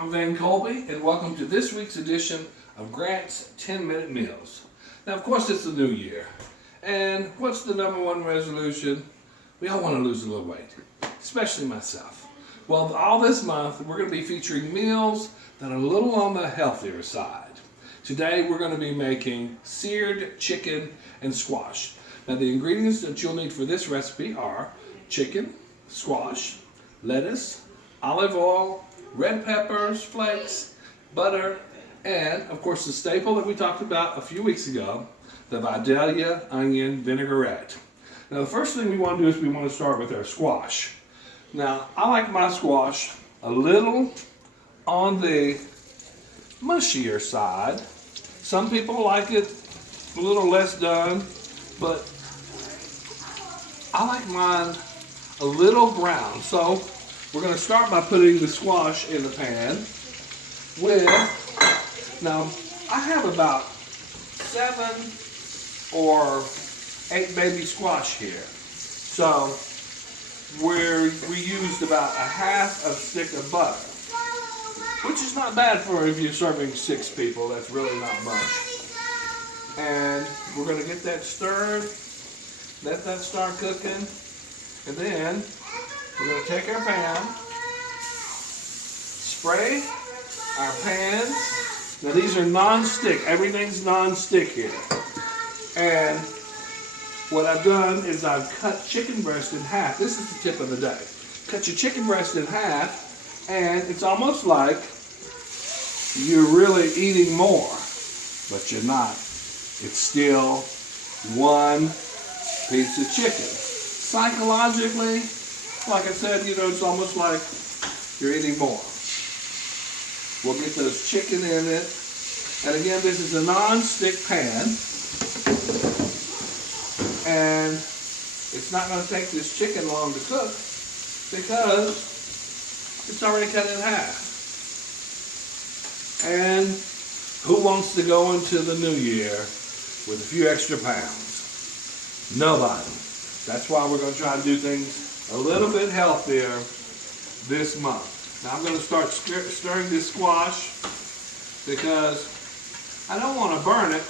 I'm Van Colby, and welcome to this week's edition of Grant's 10-Minute Meals. Now, of course, it's the new year, and what's the number one resolution? We all want to lose a little weight, especially myself. Well, all this month, we're going to be featuring meals that are a little on the healthier side. Today, we're going to be making seared chicken and squash. Now, the ingredients that you'll need for this recipe are chicken, squash, lettuce, olive oil, red peppers, flakes, butter, and of course the staple that we talked about a few weeks ago, the Vidalia onion vinaigrette. Now the first thing we want to do is we want to start with our squash. Now I like my squash a little on the mushier side. Some people like it a little less done, but I like mine a little brown. So we're going to start by putting the squash in the pan with, now I have about 7 or 8 baby squash here. So we used about a half a stick of butter, which is not bad for if you're serving 6 people. That's really not much. And we're going to get that stirred, let that start cooking, and then we're going to take our pan, spray our pans. Now these are non-stick. Everything's non-stick here. And what I've done is I've cut chicken breast in half. This is the tip of the day. Cut your chicken breast in half, and it's almost like you're really eating more, but you're not. It's still one piece of chicken. Psychologically, like I said, it's almost like you're eating more. We'll get those chicken in it. And again, this is a non-stick pan. And it's not going to take this chicken long to cook because it's already cut in half. And who wants to go into the new year with a few extra pounds? Nobody. That's why we're going to try to do things a little bit healthier this month. Now I'm going to start stirring this squash because I don't want to burn it,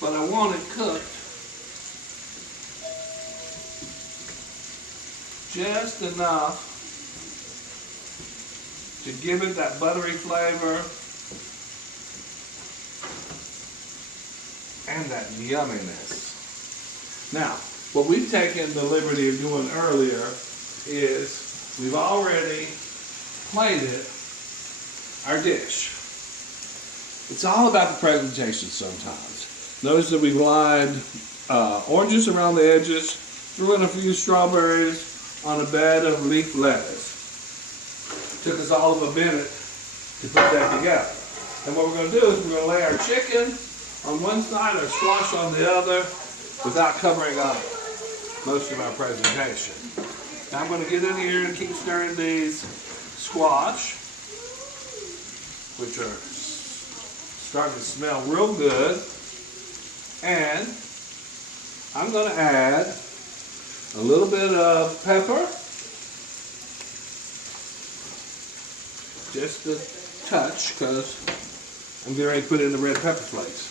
but I want it cooked just enough to give it that buttery flavor and that yumminess. Now, what we've taken the liberty of doing earlier is we've already plated our dish. It's all about the presentation sometimes. Notice that we've lined oranges around the edges, threw in a few strawberries on a bed of leaf lettuce. Took us all of a minute to put that together. And what we're going to do is we're going to lay our chicken on one side, our squash on the other, without covering up most of our presentation. Now I'm going to get in here and keep stirring these squash, which are starting to smell real good. And I'm going to add a little bit of pepper, just a touch, because I'm getting ready to put in the red pepper flakes.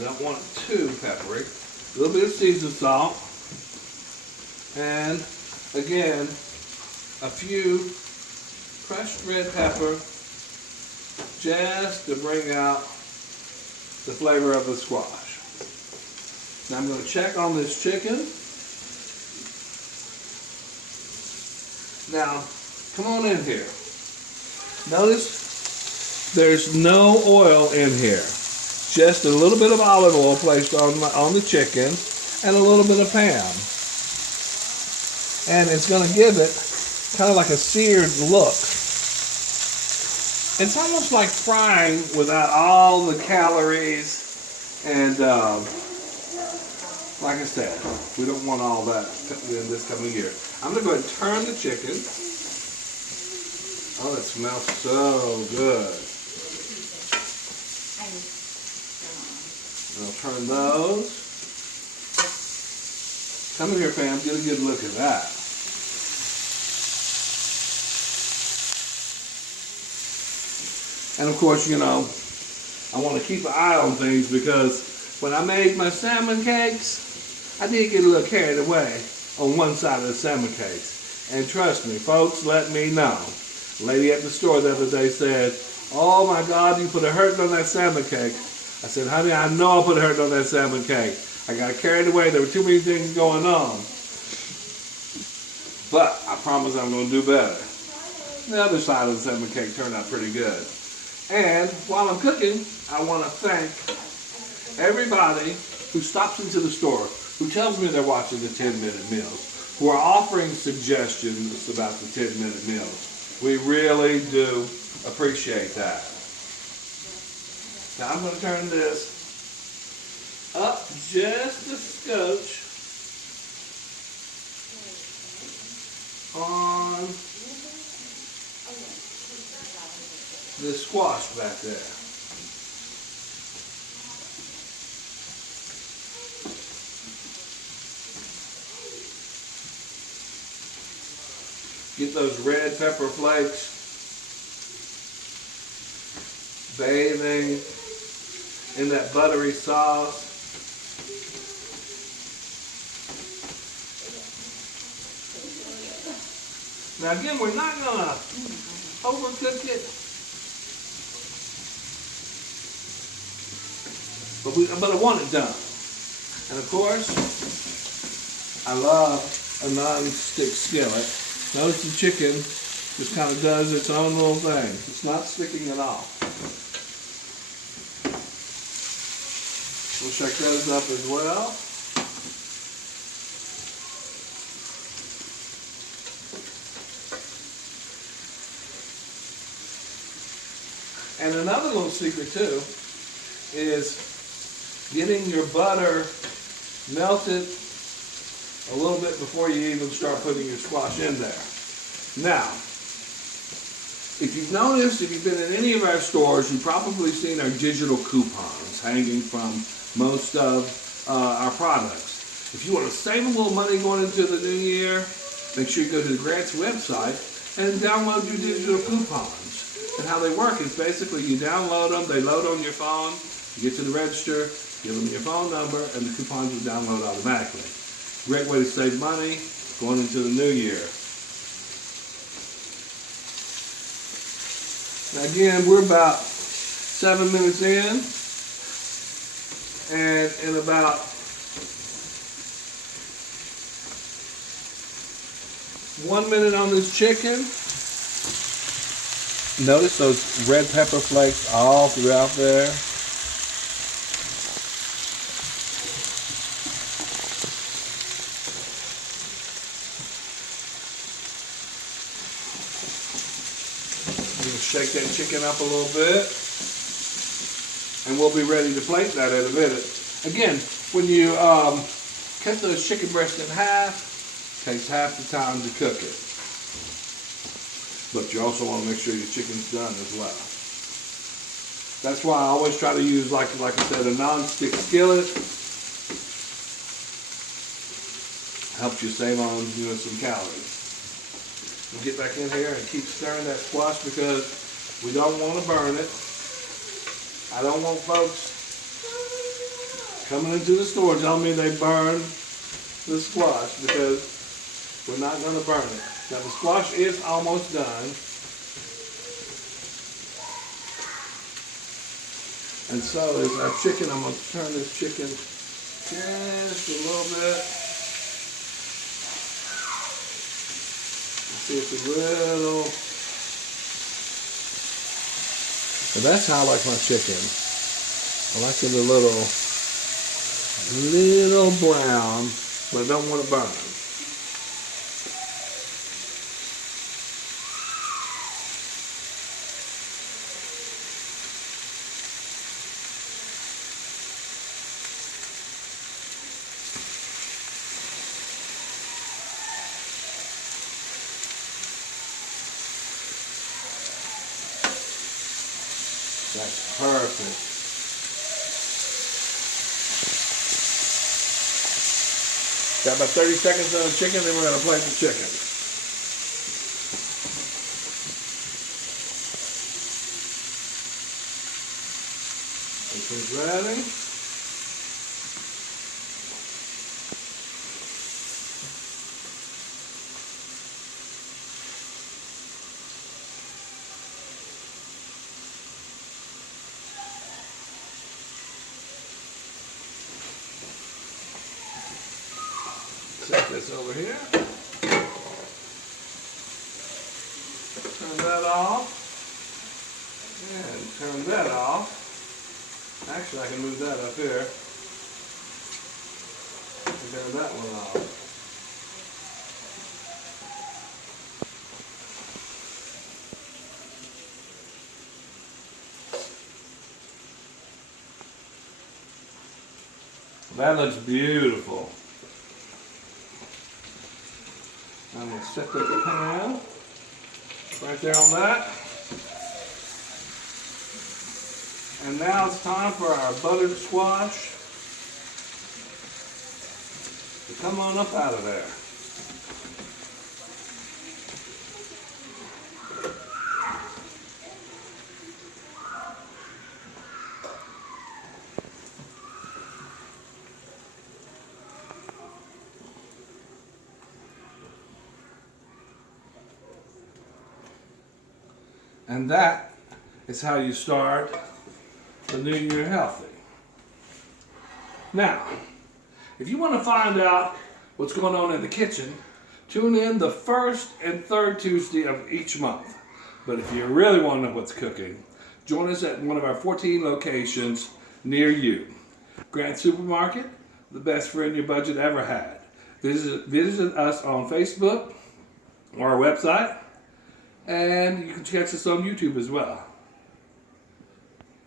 I don't want it too peppery. A little bit of seasoned salt. And again, a few crushed red pepper just to bring out the flavor of the squash. Now I'm going to check on this chicken. Now, come on in here. Notice there's no oil in here. Just a little bit of olive oil placed on the chicken and a little bit of Pam. And it's going to give it kind of like a seared look. It's almost like frying without all the calories. And like I said, we don't want all that in this coming year. I'm going to go ahead and turn the chicken. Oh, it smells so good. I'll turn those. Come in here, Pam, get a good look at that. And of course, you know, I want to keep an eye on things because when I made my salmon cakes, I did get a little carried away on one side of the salmon cakes. And trust me, folks, let me know. A lady at the store the other day said, "Oh my God, you put a hurting on that salmon cake." I said, "Honey, I know I put a hurting on that salmon cake. I got carried away. There were too many things going on. But I promise I'm going to do better." The other side of the salmon cake turned out pretty good. And while I'm cooking, I want to thank everybody who stops into the store, who tells me they're watching the 10-minute meals, who are offering suggestions about the 10-minute meals. We really do appreciate that. Now I'm going to turn this up just a scotch on this squash back there. Get those red pepper flakes bathing in that buttery sauce. Now again, we're not going to overcook it, but I want it done. And of course, I love a non-stick skillet. Notice the chicken just kind of does its own little thing. It's not sticking at all. We'll shake those up as well. And another little secret too is getting your butter melted a little bit before you even start putting your squash in there. Now, if you've noticed, if you've been in any of our stores, you've probably seen our digital coupons hanging from most of our products. If you want to save a little money going into the new year, make sure you go to the Grant's website and download your digital coupons. And how they work is basically you download them, they load on your phone, you get to the register, give them your phone number, and the coupons will download automatically. Great way to save money going into the new year. Now again, we're about 7 minutes in, and in about 1 minute on this chicken. Notice those red pepper flakes all throughout there. Shake that chicken up a little bit, and we'll be ready to plate that in a minute. Again, when you cut those chicken breasts in half, it takes half the time to cook it. But you also want to make sure your chicken's done as well. That's why I always try to use, like I said, a non-stick skillet. Helps you save on some calories. We'll get back in here and keep stirring that squash because we don't want to burn it. I don't want folks coming into the store telling me they burned the squash because we're not going to burn it. Now the squash is almost done. And so is our chicken. I'm going to turn this chicken just a little bit. See, it's a little. So that's how I like my chicken. I like it a little brown, but I don't want to burn. That's perfect. Got about 30 seconds on the chicken, then we're going to plate the chicken. This is ready. Set this over here. Turn that off. And turn that off. Actually, I can move that up here. And turn that one off. That looks beautiful. I'm going to set the pan right there on that. And now it's time for our buttered squash to come on up out of there. And that is how you start the new year healthy. Now, if you want to find out what's going on in the kitchen, tune in the first and third Tuesday of each month. But if you really want to know what's cooking, join us at one of our 14 locations near you. Grant Supermarket, the best friend your budget ever had. Visit us on Facebook or our website, and you can catch us on YouTube as well.